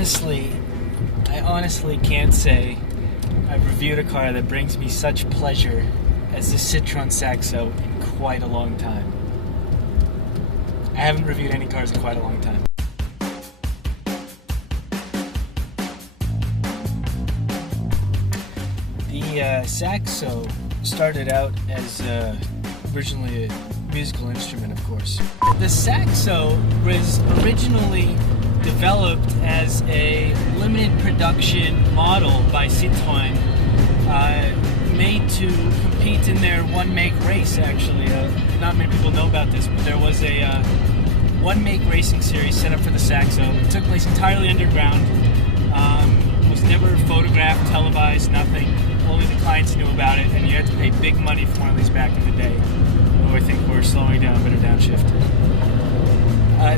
honestly can't say I've reviewed a car that brings me such pleasure as the Citroën Saxo in quite a long time. I haven't reviewed any cars in quite a long time. The Saxo started out as originally a musical instrument, of course. The Saxo was originally developed as a limited production model by Citroën, made to compete in their one-make race, actually. Not many people know about this, but there was a one-make racing series set up for the Saxo. It took place entirely underground, was never photographed, televised, nothing. Only the clients knew about it, and you had to pay big money for one of these back in the day. Oh, I think we're slowing down, better downshift.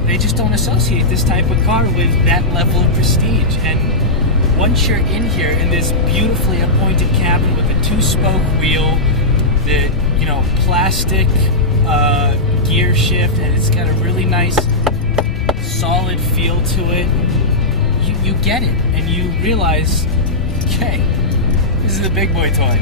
They just don't associate this type of car with that level of prestige. And once you're in here in this beautifully appointed cabin with a two-spoke wheel, the plastic gear shift, and it's got a really nice solid feel to it, you get it, and you realize, okay, this is a big boy toy.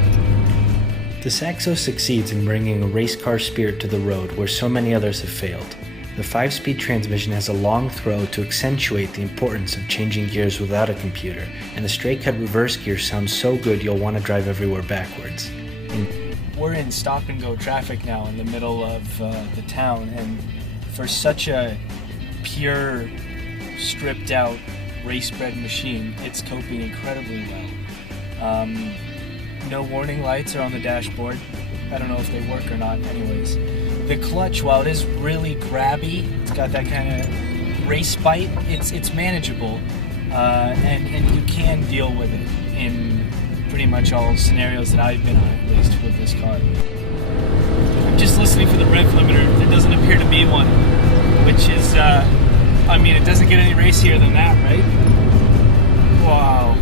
The Saxo succeeds in bringing a race car spirit to the road where so many others have failed. The 5-speed transmission has a long throw to accentuate the importance of changing gears without a computer, and the straight-cut reverse gear sounds so good you'll want to drive everywhere backwards. We're in stop-and-go traffic now in the middle of the town, and for such a pure, stripped-out, race-bred machine, it's coping incredibly well. No warning lights are on the dashboard. I don't know if they work or not anyways. The clutch, while it is really grabby, it's got that kind of race bite, it's manageable, and you can deal with it in pretty much all scenarios that I've been on, at least with this car. I'm just listening for the rev limiter. There doesn't appear to be one, which is, it doesn't get any racier than that, right? Wow.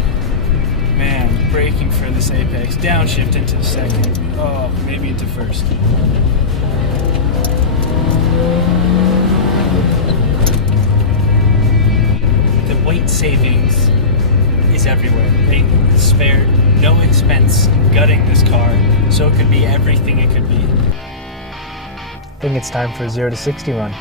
Man, braking for this apex. Downshift into second. Oh, maybe into first. The weight savings is everywhere. They spared no expense gutting this car, so it could be everything it could be. I think it's time for a 0 to 60 run.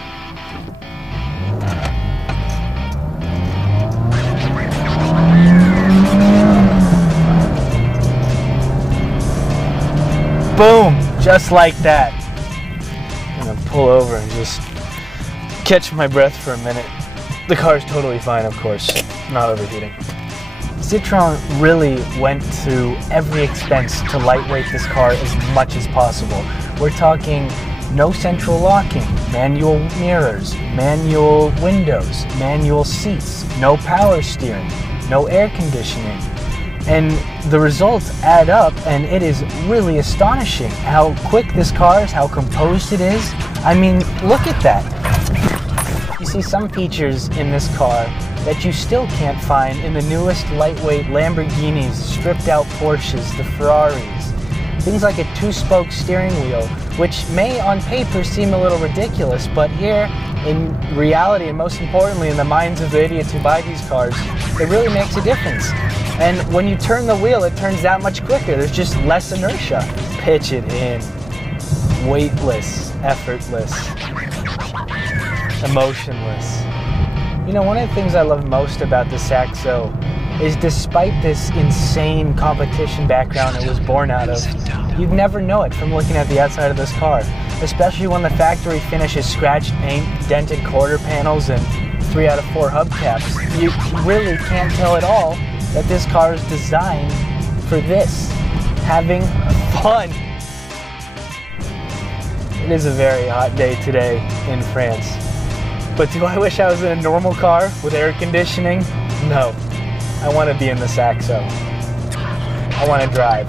Boom! Just like that. I'm gonna pull over and just catch my breath for a minute. The car's totally fine, of course, not overheating. Citroën really went to every expense to lightweight this car as much as possible. We're talking no central locking, manual mirrors, manual windows, manual seats, no power steering, no air conditioning. And the results add up, and it is really astonishing how quick this car is, how composed it is. I mean, look at that. You see some features in this car that you still can't find in the newest lightweight Lamborghinis, stripped out Porsches, the Ferraris. Things like a 2-spoke steering wheel, which may on paper seem a little ridiculous, but here in reality, and most importantly in the minds of the idiots who buy these cars, it really makes a difference. And when you turn the wheel, it turns that much quicker. There's just less inertia. Pitch it in. Weightless, effortless, emotionless. One of the things I love most about the Saxo is, despite this insane competition background it was born out of, you'd never know it from looking at the outside of this car, especially when the factory finish is scratched paint, dented quarter panels, and 3 out of 4 hubcaps. You really can't tell at all that this car is designed for this, having fun. It is a very hot day today in France. But do I wish I was in a normal car with air conditioning? No. I want to be in the Saxo. I want to drive.